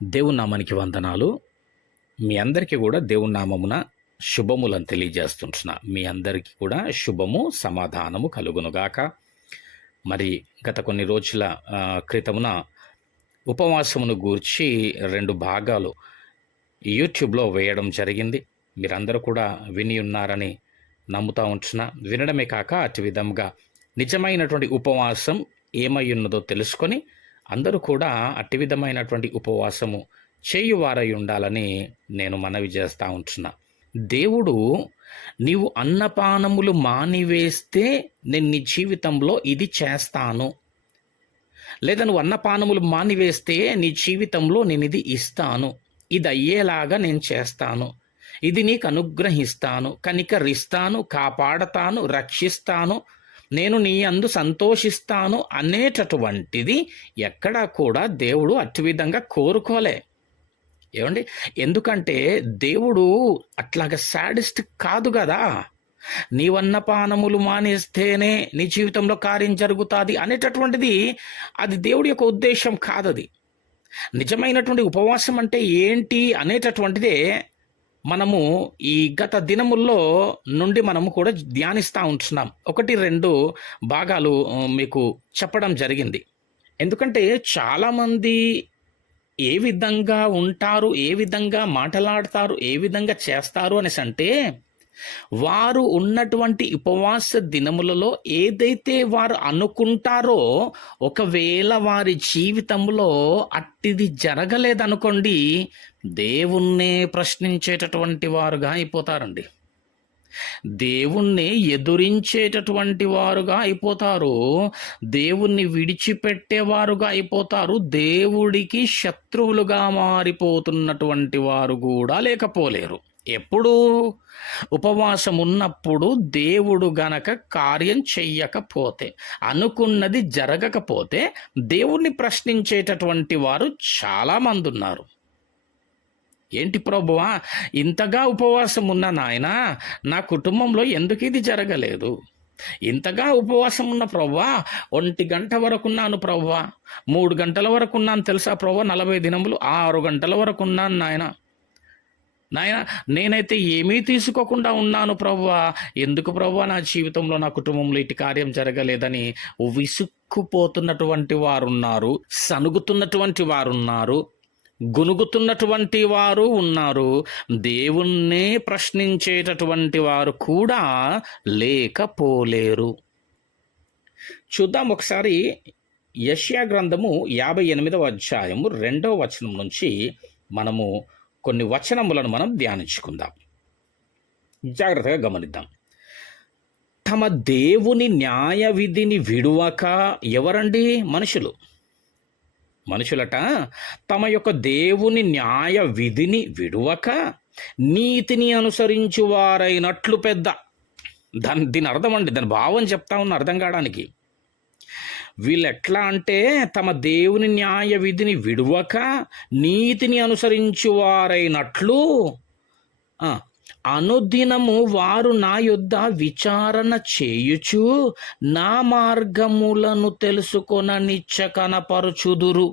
దేవుని నామానికి వందనాలు. మీ అందరికీ కూడా దేవుని నామమున శుభములను తెలియజేస్తుంటున్నా. మీ అందరికీ కూడా శుభము సమాధానము కలుగునుగాక. మరి గత కొన్ని రోజుల క్రితమున ఉపవాసమును గూర్చి 2 భాగాలు యూట్యూబ్లో వేయడం జరిగింది. మీరందరూ కూడా విని ఉన్నారని నమ్ముతా ఉంటున్నా. వినడమే కాక అటు విధంగా నిజమైనటువంటి ఉపవాసం ఏమై ఉన్నదో తెలుసుకొని అందరూ కూడా అట్టి విధమైనటువంటి ఉపవాసము చేయువారై ఉండాలని నేను మనవి చేస్తూ ఉంటున్నా. దేవుడు నీవు అన్నపానములు మానివేస్తే నేను నీ జీవితంలో ఇది చేస్తాను, లేదా నువ్వు అన్నపానములు మానివేస్తే నీ జీవితంలో నేను ఇది ఇస్తాను, ఇది అయ్యేలాగా నేను చేస్తాను, ఇది నీకు అనుగ్రహిస్తాను, కనికరిస్తాను, కాపాడతాను, రక్షిస్తాను, నేను నీ అందు సంతోషిస్తాను అనేటటువంటిది ఎక్కడా కూడా దేవుడు అట్టి విధంగా కోరుకోలే. ఏమండి, ఎందుకంటే దేవుడు అట్లాగా శాడిస్ట్ కాదు కదా. నీవన్నపానములు మానేస్తేనే నీ జీవితంలో కార్యం జరుగుతుంది అనేటటువంటిది అది దేవుడి యొక్క ఉద్దేశం కాదది. నిజమైనటువంటి ఉపవాసం అంటే ఏంటి అనేటటువంటిదే మనము ఈ గత దినముల్లో నుండి మనము కూడా ధ్యానిస్తూ ఉంటున్నాం. 1-2 భాగాలు మీకు చెప్పడం జరిగింది. ఎందుకంటే చాలామంది ఏ విధంగా ఉంటారు, ఏ విధంగా మాట్లాడతారు, ఏ విధంగా చేస్తారు అనేసి అంటే, వారు ఉన్నటువంటి ఉపవాస దినములలో ఏదైతే వారు అనుకుంటారో ఒకవేళ వారి జీవితంలో అట్టిది జరగలేదనుకోండి, దేవుణ్ణే ప్రశ్నించేటటువంటి వారుగా అయిపోతారండి. దేవుణ్ణి ఎదురించేటటువంటి వారుగా అయిపోతారు, దేవుణ్ణి విడిచిపెట్టేవారుగా అయిపోతారు, దేవుడికి శత్రువులుగా మారిపోతున్నటువంటి వారు కూడా లేకపోలేరు. ఎప్పుడు ఉపవాసం ఉన్నప్పుడు దేవుడు గనక కార్యం చెయ్యకపోతే, అనుకున్నది జరగకపోతే దేవుణ్ణి ప్రశ్నించేటటువంటి వారు చాలామంది ఉన్నారు. ఏంటి ప్రభువా, ఇంతగా ఉపవాసం ఉన్నా నాయనా, నా కుటుంబంలో ఎందుకు ఇది జరగలేదు? ఇంతగా ఉపవాసం ఉన్న ప్రభువా, 1 గంట వరకు ఉన్నాను ప్రభువా, 3 గంటల వరకు ఉన్నాను తెలుసా ప్రభువా, 40 దినములు 6 గంటల వరకు ఉన్నాను నాయన. నేనైతే ఏమీ తీసుకోకుండా ఉన్నాను ప్రభువా, ఎందుకు ప్రభువా నా జీవితంలో నా కుటుంబంలో ఇటు కార్యం జరగలేదని విసుక్కుపోతున్నటువంటి వారున్నారు, సనుగుతున్నటువంటి వారున్నారు, గునుగుతున్నటువంటి వారు ఉన్నారు, దేవుణ్ణే ప్రశ్నించేటటువంటి వారు కూడా లేకపోలేరు. చూద్దాం ఒకసారి యెషయా గ్రంథము 58వ అధ్యాయము 2వ వచనం నుంచి మనము కొన్ని వచనములను మనం ధ్యానించుకుందాం. జాగ్రత్తగా గమనిద్దాం. తమ దేవుని న్యాయ విధిని విడువక, ఎవరండి? మనుషులట తమ యొక్క దేవుని న్యాయ విధిని విడువక నీతిని అనుసరించు వారైనట్లు పెద్ద. దీని అర్థం అండి, దాని భావం చెప్తా ఉన్న అర్థం కావడానికి. వీళ్ళు ఎట్లా అంటే తమ దేవుని న్యాయ విధిని విడువక నీతిని అనుసరించు వారైనట్లు అనుదినము వారు నా యొద్ద విచారణ చేయుచు నా మార్గములను తెలుసుకొననిచ్చ కనపరుచుదురు.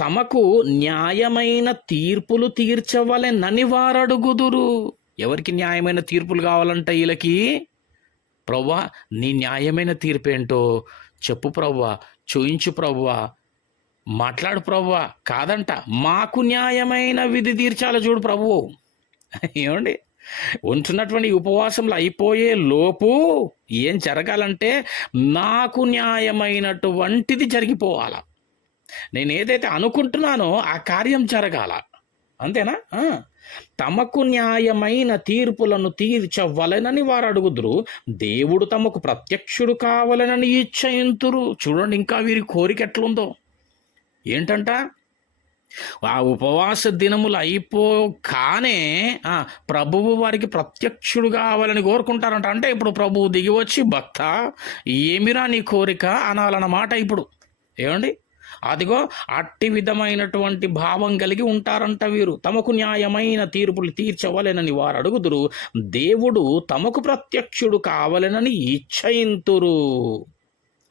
తమకు న్యాయమైన తీర్పులు తీర్చవలెనని వారడుగుదురు. ఎవరికి న్యాయమైన తీర్పులు కావాలంట వీళ్ళకి? ప్రవ్వా, నీ న్యాయమైన తీర్పేంటో చెప్పు ప్రవ్వా, చూయించు ప్రవ్వా, మాట్లాడు ప్రవ్వా. కాదంట, మాకు న్యాయమైన విధి తీర్చాలి చూడు ప్రభువు. ఏమండి, ఉంటున్నటువంటి ఉపవాసంలో అయిపోయే లోపు ఏం జరగాలంటే నాకు న్యాయమైనటువంటిది జరిగిపోవాలా. నేను ఏదైతే అనుకుంటున్నానో ఆ కార్యం జరగాల. అంతేనా? తమకు న్యాయమైన తీర్పులను తీర్చవలెనని వారు అడుగుదురు. దేవుడు తమకు ప్రత్యక్షుడు కావాలనని ఇచ్చయింతురు. చూడండి ఇంకా వీరి కోరిక ఎట్లుందో. ఏంటంట? ఆ ఉపవాస దినములు అయిపోగానే ప్రభువు వారికి ప్రత్యక్షుడు కావాలని కోరుకుంటారంట. అంటే ఇప్పుడు ప్రభువు దిగి వచ్చి, భక్త ఏమిరా నీ కోరిక అనాలన్నమాట ఇప్పుడు. ఏమండి, అదిగో అట్టి విధమైనటువంటి భావం కలిగి ఉంటారంట వీరు. తమకు న్యాయమైన తీర్పులు తీర్చవలెనని వారు అడుగుదురు. దేవుడు తమకు ప్రత్యక్షుడు కావాలనని ఇచ్చయింతురు.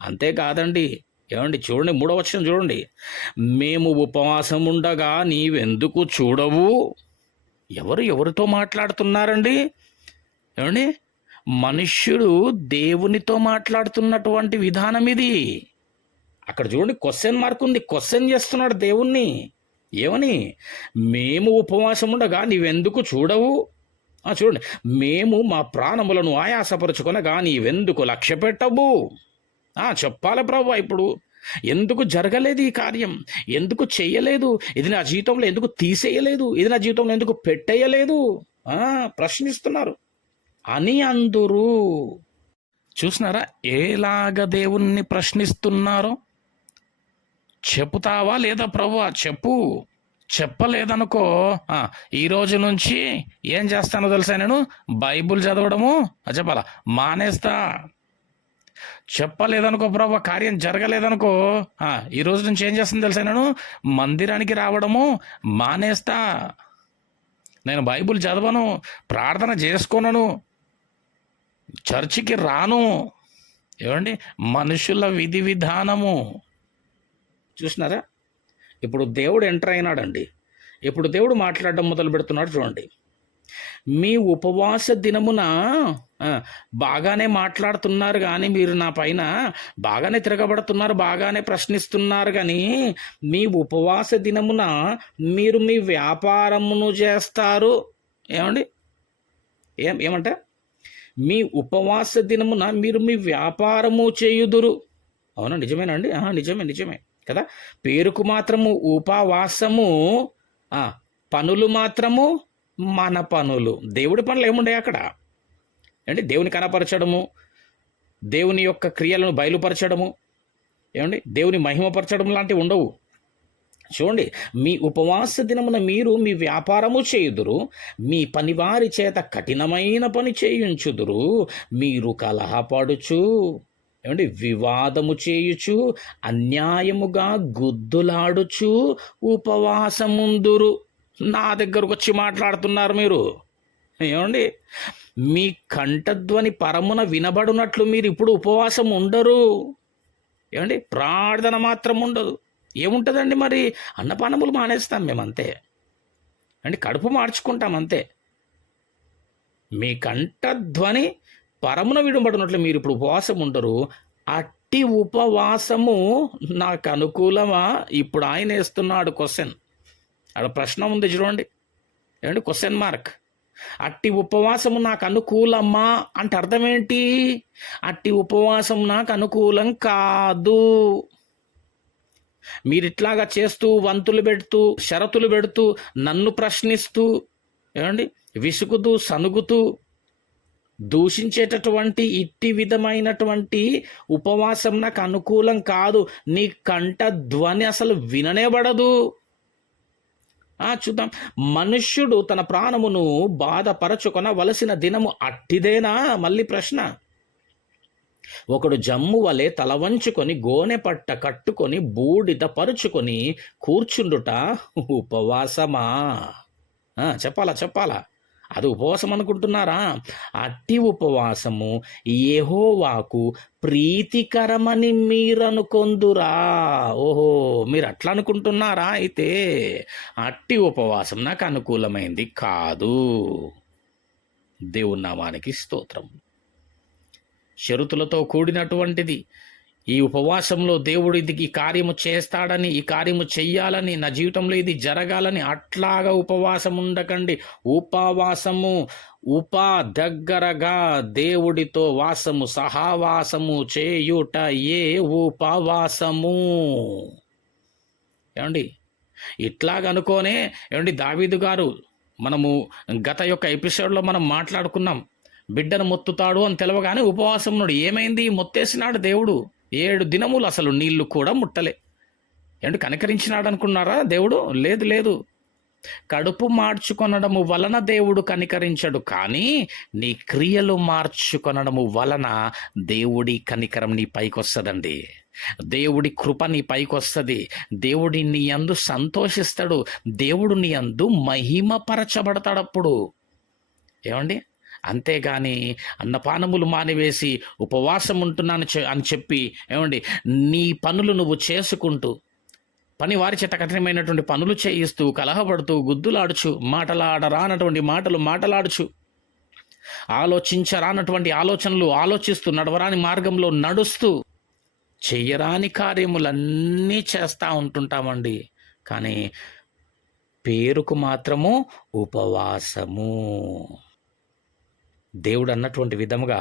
అంతేకాదండి, ఏమండి చూడండి, 3వ వచనం చూడండి. మేము ఉపవాసం ఉండగా నీవెందుకు చూడవు? ఎవరితో మాట్లాడుతున్నారండి? ఏమండి, మనుష్యుడు దేవునితో మాట్లాడుతున్నటువంటి విధానం ఇది. అక్కడ చూడండి, క్వశ్చన్ మార్క్ ఉంది. క్వశ్చన్ చేస్తున్నాడు దేవుణ్ణి. ఏమని? మేము ఉపవాసం ఉండగా నీవెందుకు చూడవు? చూడండి, మేము మా ప్రాణములను ఆయాసపరుచుకొనగా నీవెందుకు లక్ష్య పెట్టవు? చెప్పాలి ప్రభువా, ఇప్పుడు ఎందుకు జరగలేదు ఈ కార్యం? ఎందుకు చెయ్యలేదు? ఇది నా జీవితంలో ఎందుకు తీసేయలేదు? ఇది నా జీవితంలో ఎందుకు పెట్టేయలేదు? ప్రశ్నిస్తున్నారు అని అందురు. చూసినారా ఎలాగ దేవుణ్ణి ప్రశ్నిస్తున్నారో? చెప్పుతావా లేదా ప్రభువా? చెప్పు. చెప్పలేదనుకో, ఈ రోజు నుంచి ఏం చేస్తానో తెలుసా, నేను బైబుల్ చదవడము చెప్పాలా మానేస్తా. చెప్పలేదనుకో ప్రభువా, కార్యం జరగలేదనుకో, ఈ రోజు నుంచి ఏం చేస్తాను తెలుసా, నేను మందిరానికి రావడము మానేస్తా. నేను బైబుల్ చదవను, ప్రార్థన చేసుకోనను, చర్చికి రాను. ఏమండి, మనుషుల విధి విధానము చూసినారా? ఇప్పుడు దేవుడు ఎంటర్ అయినాడండి. ఇప్పుడు దేవుడు మాట్లాడడం మొదలు పెడుతున్నాడు. చూడండి, మీ ఉపవాస దినమున బాగానే మాట్లాడుతున్నారు కానీ, మీరు నా పైన బాగానే తిరగబడుతున్నారు, బాగానే ప్రశ్నిస్తున్నారు కానీ, మీ ఉపవాస దినమున మీరు మీ వ్యాపారమును చేస్తారు. ఏమండి, ఏమంట? మీ ఉపవాస దినమున మీరు మీ వ్యాపారము చేయుదురు. అవునా? నిజమేనండి? నిజమే కదా. పేరుకు మాత్రము ఉపవాసము, పనులు మాత్రము మన పనులు. దేవుడి పనులు ఏముండే అక్కడ? ఏమండి, దేవుని కనపరచడము, దేవుని యొక్క క్రియలను బయలుపరచడము, ఏమండి, దేవుని మహిమపరచడం లాంటివి ఉండవు. చూడండి, మీ ఉపవాస దినమున మీరు మీ వ్యాపారము చేయుదురు, మీ పనివారి చేత కఠినమైన పని చేయించుదురు, మీరు కలహపడుచు, ఏమండి, వివాదము చేయుచు, అన్యాయముగా గుద్దులాడుచు ఉపవాసముందురు. నా దగ్గరకు వచ్చి మాట్లాడుతున్నారు మీరు. ఏమండి, మీ కంఠధ్వని పరమున వినబడినట్లు మీరు ఇప్పుడు ఉపవాసం ఉండరు. ఏమండి, ప్రార్థన మాత్రం ఉండదు. ఏముంటుందండి మరి? అన్నపానములు మానేస్తాం మేమంతే అండి, కడుపు మార్చుకుంటాం అంతే. మీ కంఠధ్వని పరమున వినబడినట్లు మీరు ఇప్పుడు ఉపవాసం ఉండరు. అట్టి ఉపవాసము నాకు అనుకూలమా? ఇప్పుడు ఆయన వేస్తున్నాడు క్వశ్చన్. అక్కడ ప్రశ్న ఉంది చూడండి, ఏమండి, క్వశ్చన్ మార్క్. అట్టి ఉపవాసము నాకు అనుకూలమా అంటే అర్థం ఏంటి? అట్టి ఉపవాసం నాకు అనుకూలం కాదు. మీరు ఇట్లాగా చేస్తూ, వంతులు పెడుతూ, షరతులు పెడుతూ, నన్ను ప్రశ్నిస్తూ, ఏమండి, విసుగుతూ, సనుగుతూ, దూషించేటటువంటి ఇట్టి విధమైనటువంటి ఉపవాసం నాకు అనుకూలం కాదు. నీ కంఠ ధ్వని అసలు విననేబడదు. చూద్దాం, మనుష్యుడు తన ప్రాణమును బాధపరచుకొనవలసిన దినము అట్టిదేనా? మళ్ళీ ప్రశ్న. ఒకడు జమ్ము వలె తల వంచుకొని గోనె పట్ట కట్టుకొని బూడిద పరుచుకొని కూర్చుండుట ఉపవాసమా? చెప్పాలా? అది ఉపవాసం అనుకుంటున్నారా? అట్టి ఉపవాసము యెహోవాకు ప్రీతికరమని మీరు అనుకొందురా. ఓహో, మీరు అట్లా అనుకుంటున్నారా? అయితే అట్టి ఉపవాసం నాకు అనుకూలమైంది కాదు. దేవుని నామానికి స్తోత్రం. షరతులతో కూడినటువంటిది ఈ ఉపవాసంలో దేవుడు ఈ కార్యము చేస్తాడని, ఈ కార్యము చెయ్యాలని, నా జీవితంలో ఇది జరగాలని అట్లాగా ఉపవాసం ఉండకండి. ఉపవాసము దగ్గరగా దేవుడితో వాసము, సహవాసము చేయుట ఏ ఉపవాసము. ఏమండి, ఇట్లాగనుకోనే ఏమండి, దావీదు గారు, మనము గత యొక్క ఎపిసోడ్లో మనం మాట్లాడుకున్నాం, బిడ్డను మొత్తుతాడు అని తెలవగానే ఉపవాసం ఉన్నాడు. ఏమైంది? మొత్తేసినాడు దేవుడు. 7 దినములు అసలు నీళ్లు కూడా ముట్టలే. ఏంటి, కనికరించినాడు అనుకున్నారా దేవుడు? లేదు. కడుపు మార్చుకొనడము వలన దేవుడు కనికరించడు, కానీ నీ క్రియలు మార్చుకొనడము వలన దేవుడి కనికరం నీ పైకి వస్తుందండి. దేవుడి కృప నీ పైకి వస్తుంది. దేవుడి నీ యందు సంతోషిస్తాడు. దేవుడు నీ యందు మహిమపరచబడతాడప్పుడు. ఏమండి, అంతేగాని అన్నపానములు మానివేసి ఉపవాసం ఉంటున్నాను అని చెప్పి ఏమండి నీ పనులు నువ్వు చేసుకుంటూ పని వారి చేత కఠినమైనటువంటి పనులు చేయిస్తూ కలహపడుతూ గుద్దులాడుచు మాటలాడరానటువంటి మాటలు మాటలాడుచు ఆలోచించరానటువంటి ఆలోచనలు ఆలోచిస్తూ నడవరాని మార్గంలో నడుస్తూ చెయ్యరాని కార్యములన్నీ చేస్తూ ఉంటుంటామండి. కానీ పేరుకు మాత్రము ఉపవాసము. దేవుడు అన్నటువంటి విధముగా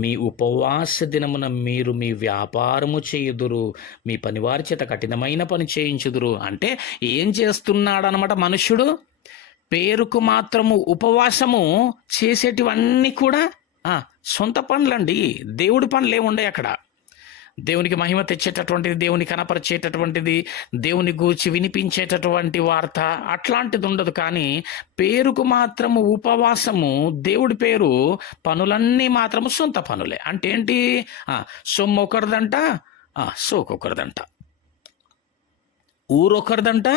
మీ ఉపవాస దినమున మీరు మీ వ్యాపారము చేయుదురు, మీ పనివారి చేత కఠినమైన పని చేయించుదురు. అంటే ఏం చేస్తున్నాడనమాట మనుష్యుడు? పేరుకు మాత్రము ఉపవాసము చేసేటివన్నీ కూడా సొంత పనులండి. దేవుడి పనులు ఏముండయి అక్కడ. దేవునికి మహిమ తెచ్చేటటువంటిది, దేవుని కనపరిచేటటువంటిది, దేవుని గూర్చి వినిపించేటటువంటి వార్త అట్లాంటిది ఉండదు. కానీ పేరుకు మాత్రము ఉపవాసము, దేవుడి పేరు, పనులన్నీ మాత్రము సొంత పనులే. అంటే ఏంటి? సొమ్ము ఒకరిదంట, సోకొకరిదంట, ఊరొకరిదంట,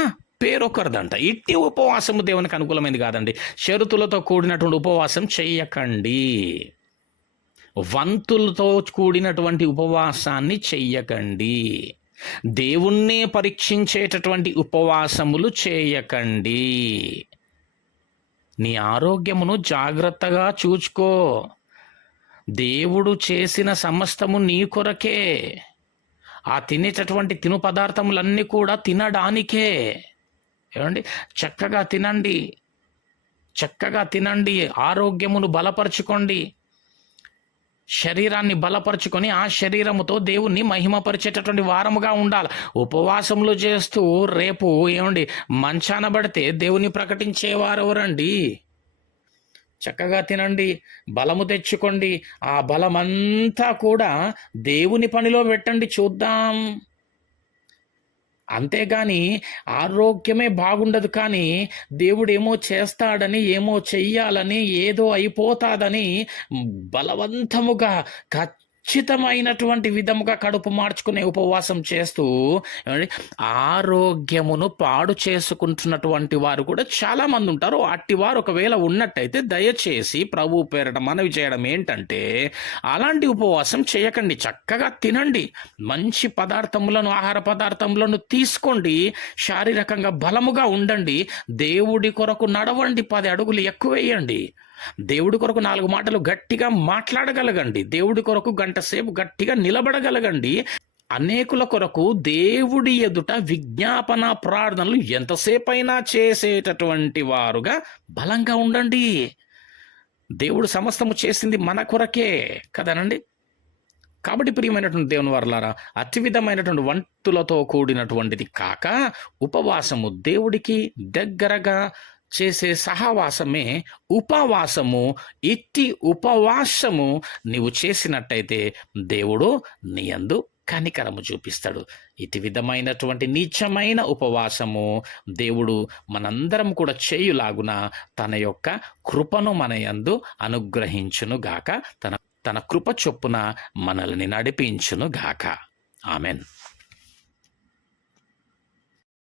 పేరొకరిదంట. ఇట్టి ఉపవాసము దేవునికి అనుకూలమైంది కాదండి. షరతులతో కూడినటువంటి ఉపవాసం చెయ్యకండి. వంతులతో కూడినటువంటి ఉపవాసాన్ని చెయ్యకండి. దేవుణ్ణే పరీక్షించేటటువంటి ఉపవాసములు చేయకండి. నీ ఆరోగ్యమును జాగ్రత్తగా చూచుకో. దేవుడు చేసిన సమస్తము నీ కొరకే. ఆ తినేటటువంటి తిను పదార్థములన్నీ కూడా తినడానికే. ఏమండి? చక్కగా తినండి, చక్కగా తినండి, ఆరోగ్యమును బలపరుచుకోండి, శరీరాన్ని బలపరుచుకొని ఆ శరీరముతో దేవుణ్ణి మహిమపరిచేటటువంటి వారముగా ఉండాలి. ఉపవాసములు చేస్తూ రేపు ఏమండి మంచాన పడితే దేవుని ప్రకటించేవారెవరండి? చక్కగా తినండి, బలము తెచ్చుకోండి, ఆ బలమంతా కూడా దేవుని పనిలో పెట్టండి, చూద్దాం. అంతేగాని ఆరోగ్యమే బాగుండదు, కానీ దేవుడు ఏమో చేస్తాడని, ఏమో చెయ్యాలని, ఏదో అయిపోతాదని బలవంతముగా ఖచ్చితమైనటువంటి విధముగా కడుపు మార్చుకునే ఉపవాసం చేస్తూ ఆరోగ్యమును పాడు చేసుకుంటున్నటువంటి వారు కూడా చాలా మంది ఉంటారు. అట్టి వారు ఒకవేళ ఉన్నట్టయితే దయచేసి ప్రభు పేరట మనవి చేయడం ఏంటంటే, అలాంటి ఉపవాసం చేయకండి. చక్కగా తినండి, మంచి పదార్థములను, ఆహార పదార్థములను తీసుకోండి, శారీరకంగా బలముగా ఉండండి, దేవుడి కొరకు నడవండి, 10 అడుగులు ఎక్కువ వేయండి, దేవుడి కొరకు 4 మాటలు గట్టిగా మాట్లాడగలగండి, దేవుడి కొరకు గంట సేపు గట్టిగా నిలబడగలగండి, అనేకుల కొరకు దేవుడి ఎదుట విజ్ఞాపన ప్రార్థనలు ఎంతసేపైనా చేసేటటువంటి వారుగా బలంగా ఉండండి. దేవుడు సమస్తము చేసింది మన కొరకే కదనండి. కాబట్టి ప్రియమైనటువంటి దేవుని వారలారా, అతి విధమైనటువంటి వంతులతో కూడినటువంటిది కాక ఉపవాసము, దేవుడికి దగ్గరగా చేసే సహవాసమే ఉపవాసము. ఇట్టి ఉపవాసము నీవు చేసినట్టయితే దేవుడు నీ యందు కనికరము చూపిస్తాడు. ఇటు విధమైనటువంటి నీచమైన ఉపవాసము దేవుడు మనందరం కూడా చేయులాగున తన యొక్క కృపను మన యందు అనుగ్రహించును గాక, తన కృప చొప్పున మనల్ని నడిపించును గాక. ఆమెన్.